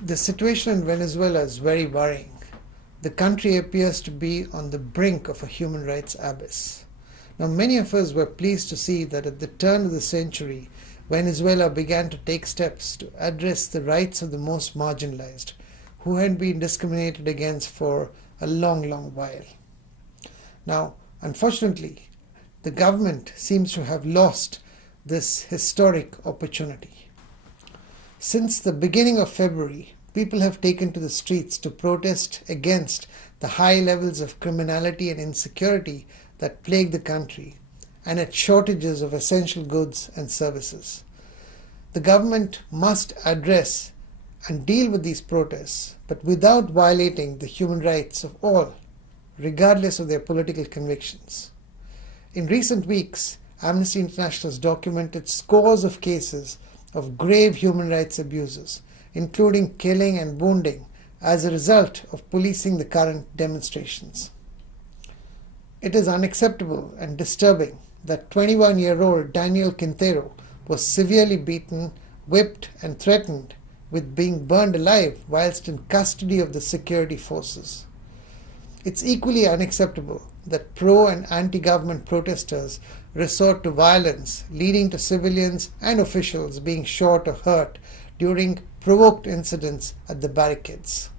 The situation in Venezuela is very worrying. The country appears to be on the brink of a human rights abyss. Now, many of us were pleased to see that at the turn of the century, Venezuela began to take steps to address the rights of the most marginalized, who had been discriminated against for a long, long while. Now, unfortunately, the government seems to have lost this historic opportunity. Since the beginning of February, people have taken to the streets to protest against the high levels of criminality and insecurity that plague the country and its shortages of essential goods and services. The government must address and deal with these protests, but without violating the human rights of all, regardless of their political convictions. In recent weeks, Amnesty International has documented scores of cases of grave human rights abuses, including killing and wounding, as a result of policing the current demonstrations. It is unacceptable and disturbing that 21-year-old Daniel Quintero was severely beaten, whipped, and threatened with being burned alive whilst in custody of the security forces. It's equally unacceptable that pro- and anti-government protesters resort to violence, leading to civilians and officials being shot or hurt during provoked incidents at the barricades.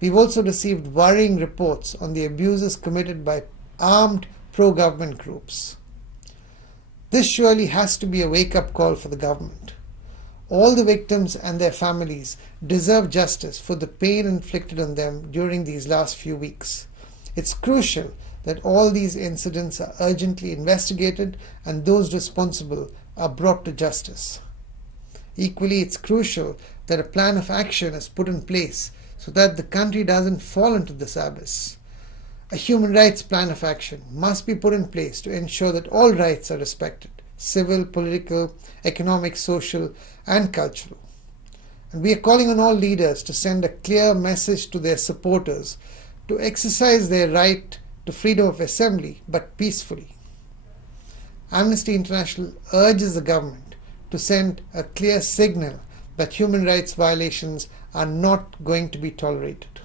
We've also received worrying reports on the abuses committed by armed pro-government groups. This surely has to be a wake-up call for the government. All the victims and their families deserve justice for the pain inflicted on them during these last few weeks. It's crucial that all these incidents are urgently investigated and those responsible are brought to justice. Equally, it's crucial that a plan of action is put in place so that the country doesn't fall into this abyss. A human rights plan of action must be put in place to ensure that all rights are respected: civil, political, economic, social, and cultural. And we are calling on all leaders to send a clear message to their supporters to exercise their right to freedom of assembly, but peacefully. Amnesty International urges the government to send a clear signal that human rights violations are not going to be tolerated.